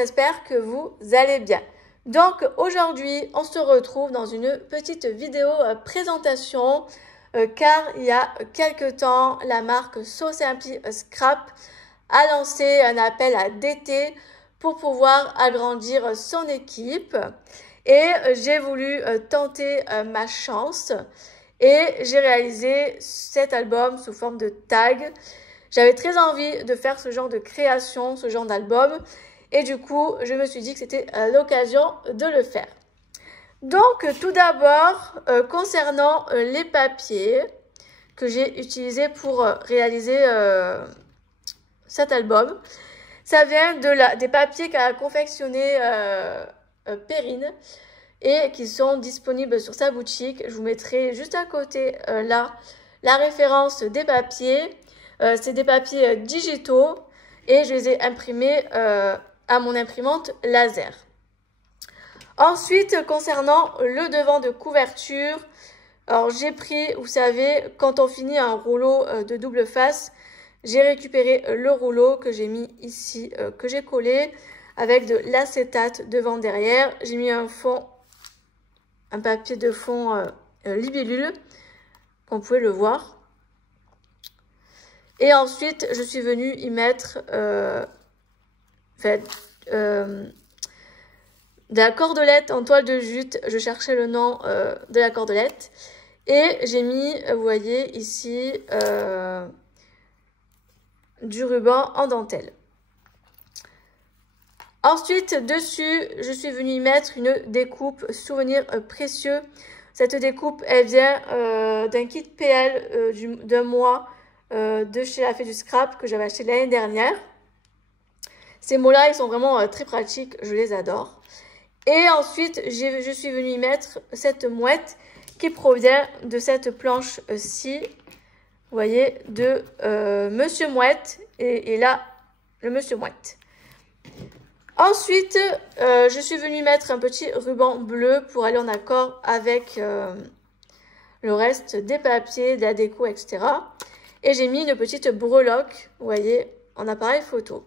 j'espère que vous allez bien. Donc aujourd'hui, on se retrouve dans une petite vidéo présentation car il y a quelque temps, la marque So Simply Scrap a lancé un appel à DT pour pouvoir agrandir son équipe et j'ai voulu tenter ma chance et j'ai réalisé cet album sous forme de tag. J'avais très envie de faire ce genre de création, ce genre d'album et du coup, je me suis dit que c'était l'occasion de le faire. Donc, tout d'abord, concernant les papiers que j'ai utilisés pour réaliser cet album, ça vient des papiers qu'a confectionné Perrine et qui sont disponibles sur sa boutique. Je vous mettrai juste à côté là la référence des papiers. C'est des papiers digitaux et je les ai imprimés à mon imprimante laser. Ensuite, concernant le devant de couverture, alors j'ai pris, vous savez, quand on finit un rouleau de double face, j'ai récupéré le rouleau que j'ai mis ici, que j'ai collé avec de l'acétate devant derrière. J'ai mis un papier de fond libellule, comme vous pouvez le voir. Et ensuite, je suis venue y mettre de la cordelette en toile de jute. Je cherchais le nom de la cordelette. Et j'ai mis, vous voyez ici, du ruban en dentelle. Ensuite, dessus, je suis venue y mettre une découpe souvenir précieux. Cette découpe, elle vient d'un kit PL d'un mois de chez La Fée du Scrap que j'avais acheté l'année dernière. Ces mots-là, ils sont vraiment très pratiques, je les adore. Et ensuite, je suis venue y mettre cette mouette qui provient de cette planche-ci, vous voyez, de Monsieur Mouette et là, le Monsieur Mouette. Ensuite, je suis venue mettre un petit ruban bleu pour aller en accord avec le reste des papiers, de la déco, etc. Et j'ai mis une petite breloque, vous voyez, en appareil photo.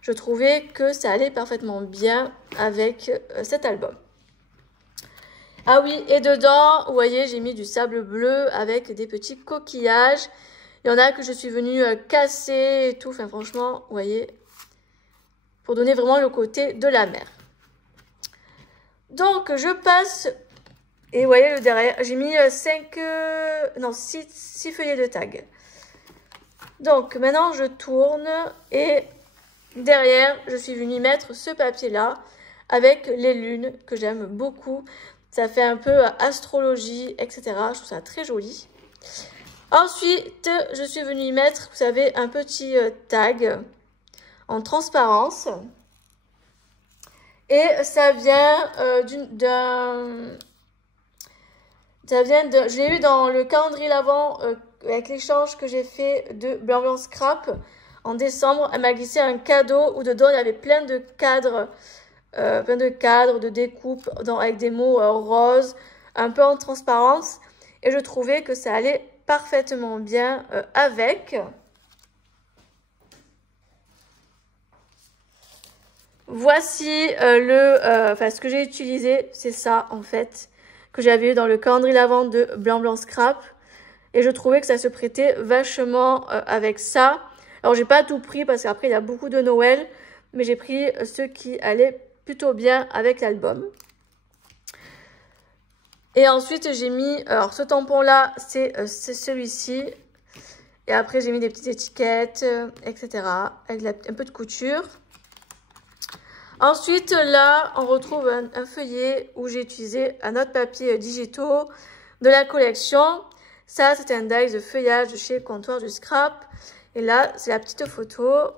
Je trouvais que ça allait parfaitement bien avec cet album. Ah oui, et dedans, vous voyez, j'ai mis du sable bleu avec des petits coquillages. Il y en a que je suis venue casser et tout. Enfin, franchement, vous voyez, pour donner vraiment le côté de la mer. Donc, je passe, et vous voyez le derrière, j'ai mis 6 feuillets de tag. Donc, maintenant, je tourne et derrière, je suis venue mettre ce papier-là avec les lunes que j'aime beaucoup. Ça fait un peu astrologie, etc. Je trouve ça très joli. Ensuite, je suis venue y mettre, vous savez, un petit tag en transparence. Et ça vient je l'ai eu dans le calendrier l'Avent avec l'échange que j'ai fait de Blanc Scrap en décembre. Elle m'a glissé un cadeau où dedans il y avait plein de cadres, de découpes avec des mots roses, un peu en transparence. Et je trouvais que ça allait parfaitement bien avec. Voici ce que j'ai utilisé, c'est ça en fait, que j'avais eu dans le calendrier l'Avent de Blanc Scrap. Et je trouvais que ça se prêtait vachement avec ça. Alors, j'ai pas tout pris parce qu'après, il y a beaucoup de Noël. Mais j'ai pris ceux qui allaient plutôt bien avec l'album. Et ensuite, j'ai mis... Alors, ce tampon-là, c'est celui-ci. Et après, j'ai mis des petites étiquettes, etc. Avec un peu de couture. Ensuite, là, on retrouve un feuillet où j'ai utilisé un autre papier digitaux de la collection. Ça, c'est un die de feuillage de chez Comptoir du Scrap. Et là, c'est la petite photo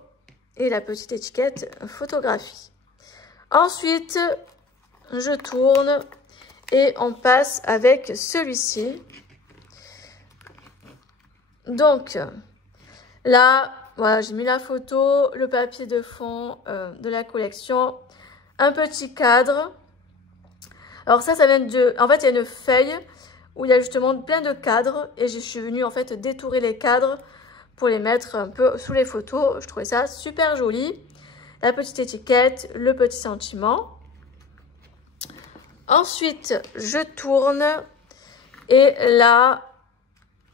et la petite étiquette photographie. Ensuite, je tourne et on passe avec celui-ci. Donc, là, voilà, j'ai mis la photo, le papier de fond de la collection, un petit cadre. Alors ça vient de... En fait, il y a une feuille où il y a justement plein de cadres et je suis venue en fait détourer les cadres pour les mettre un peu sous les photos. Je trouvais ça super joli. la petite étiquette, le petit sentiment. Ensuite, je tourne et là,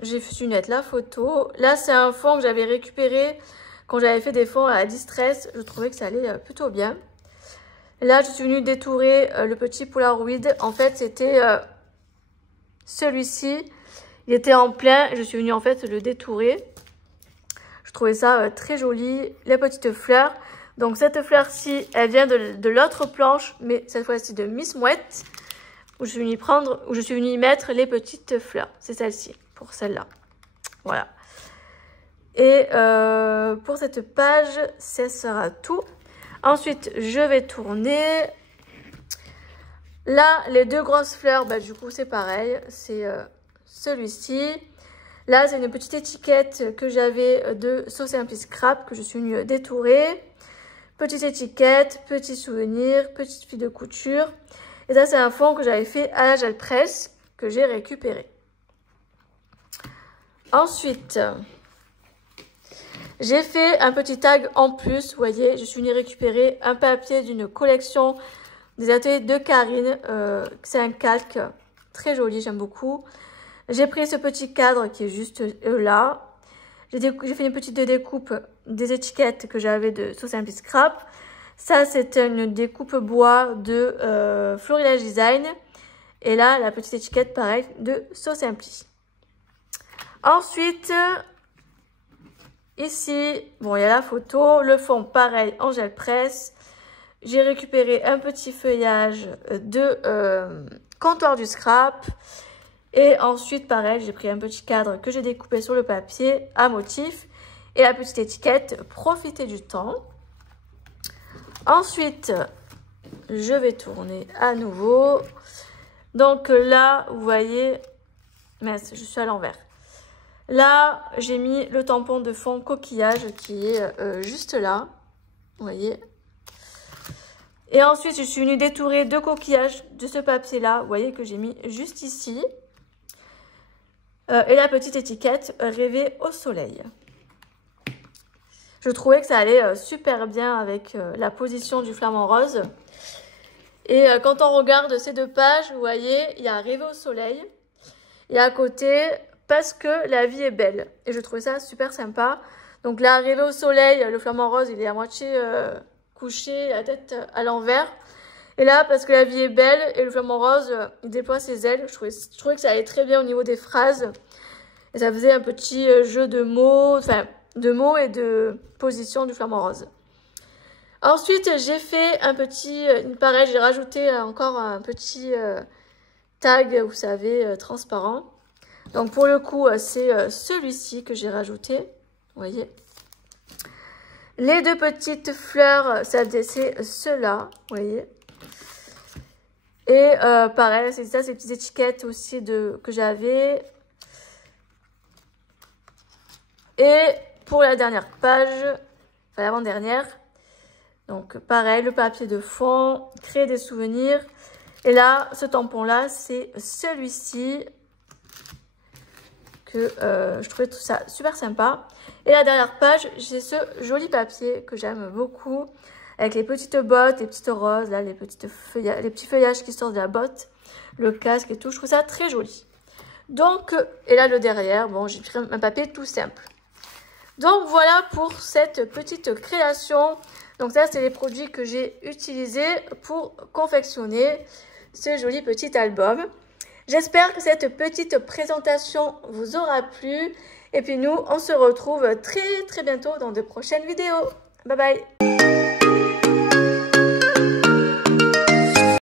j'ai su mettre la photo. Là, c'est un fond que j'avais récupéré quand j'avais fait des fonds à Distress. Je trouvais que ça allait plutôt bien. Là, je suis venue détourer le petit Polaroid. En fait, c'était celui-ci. Il était en plein. Je suis venue en fait le détourer. Je trouvais ça très joli. Les petites fleurs. Donc, cette fleur-ci, elle vient de l'autre planche, mais cette fois-ci de Miss Mouette, où je suis venue y mettre les petites fleurs. C'est celle-ci, pour celle-là. Voilà. Et pour cette page, ça sera tout. Ensuite, je vais tourner. Là, les deux grosses fleurs, bah, du coup, c'est pareil. C'est celui-ci. Là, c'est une petite étiquette que j'avais de So Simply Scrap que je suis venue détourer. Petite étiquette, petit souvenir, petite fille de couture. Et ça, c'est un fond que j'avais fait à la gel presse que j'ai récupéré. Ensuite, j'ai fait un petit tag en plus. Vous voyez, je suis venue récupérer un papier d'une collection des ateliers de Karine. C'est un calque très joli, j'aime beaucoup. J'ai pris ce petit cadre qui est juste là. J'ai fait une petite découpe des étiquettes que j'avais de So Simply Scrap. Ça, c'était une découpe bois de Florilège Design. Et là, la petite étiquette, pareil, de So Simply. Ensuite, ici, bon, il y a la photo. Le fond, pareil, en gel presse. J'ai récupéré un petit feuillage de Comptoir du Scrap. Et ensuite, pareil, j'ai pris un petit cadre que j'ai découpé sur le papier à motif. Et la petite étiquette, profitez du temps. Ensuite, je vais tourner à nouveau. Donc là, vous voyez, mince, je suis à l'envers. Là, j'ai mis le tampon de fond coquillage qui est juste là. Vous voyez. Et ensuite, je suis venue détourer deux coquillages de ce papier-là. Vous voyez que j'ai mis juste ici. Et la petite étiquette rêver au soleil. Je trouvais que ça allait super bien avec la position du flamant rose. Et quand on regarde ces deux pages, vous voyez, il y a rêver au soleil. Et à côté, parce que la vie est belle. Et je trouvais ça super sympa. Donc là, rêver au soleil, le flamant rose, il est à moitié couché, la tête à l'envers. Et là, parce que la vie est belle et le flamant rose, il déploie ses ailes. Je trouvais que ça allait très bien au niveau des phrases. Et ça faisait un petit jeu de mots, enfin, de mots et de position du flamant rose. Ensuite, j'ai fait un petit, pareil, j'ai rajouté encore un petit tag, vous savez, transparent. Donc, pour le coup, c'est celui-ci que j'ai rajouté. Vous voyez. Les deux petites fleurs, c'est ceux-là, vous voyez. Et pareil, c'est ça, ces petites étiquettes aussi que j'avais. Et pour la dernière page, enfin l'avant-dernière, donc pareil, le papier de fond, créer des souvenirs. Et là, ce tampon-là, c'est celui-ci que je trouvais tout ça super sympa. Et la dernière page, j'ai ce joli papier que j'aime beaucoup. Avec les petites bottes, les petites roses, là, les petits feuillages qui sortent de la botte, le casque et tout. Je trouve ça très joli. Donc, et là, le derrière, bon, j'ai pris un papier tout simple. Donc, voilà pour cette petite création. Donc, ça, c'est les produits que j'ai utilisés pour confectionner ce joli petit album. J'espère que cette petite présentation vous aura plu. Et puis, nous, on se retrouve très, très bientôt dans de prochaines vidéos. Bye bye!